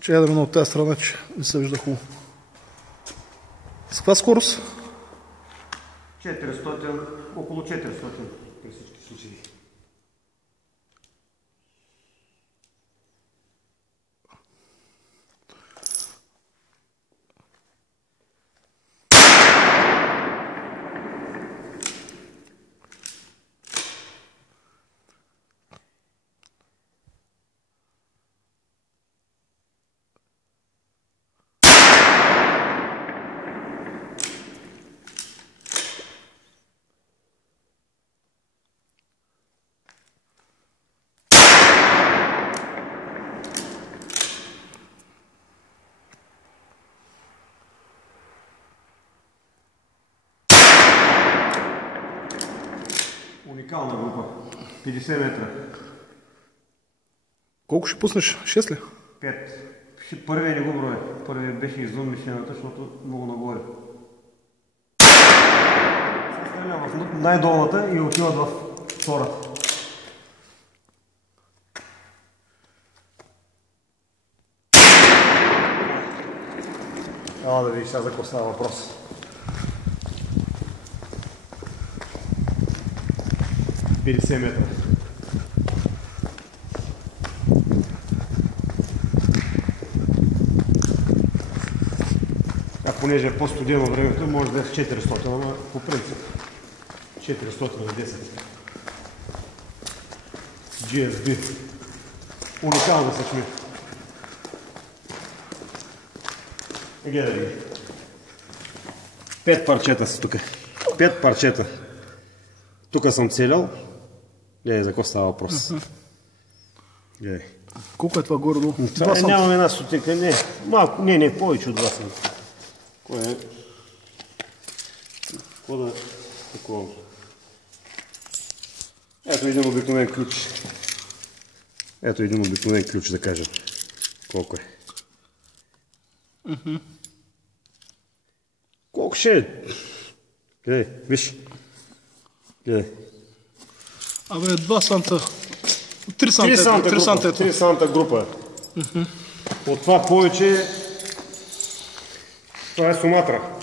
Че ядрено от тази страна, че не се вижда хубаво. С каква скорост? 400, около 400 при всички случаи. Уникална група. 50 метра. Колко ще пуснеш? 6 ли? 5. Първият не го броя. Първият беше извън мишената, защото много нагоре. Се стреля в най-долната и отиват в втората. Ела да видиш сега за какво става въпрос. $50 метра. А понеже е по-студено времето, може да е в 400, но по принцип 410. GSB. Уникална съчми. Гледай ги. 5 парчета са тук. 5 парчета. Тук съм целял. Гледай за какво става въпрос. Гледай. Колко е това горе-долу? Нямам една стотинка, не. Малко, не, повече от 2 см. Кой е? Какво да... Такова. Ето един обикновен ключ. Ето един обикновен ключ, да кажем. Колко е? Колко ще е? Гледай, виж. Гледай. Абе, 2 санта. 3 санта. 3 санта група. От това повече... Това е Суматра.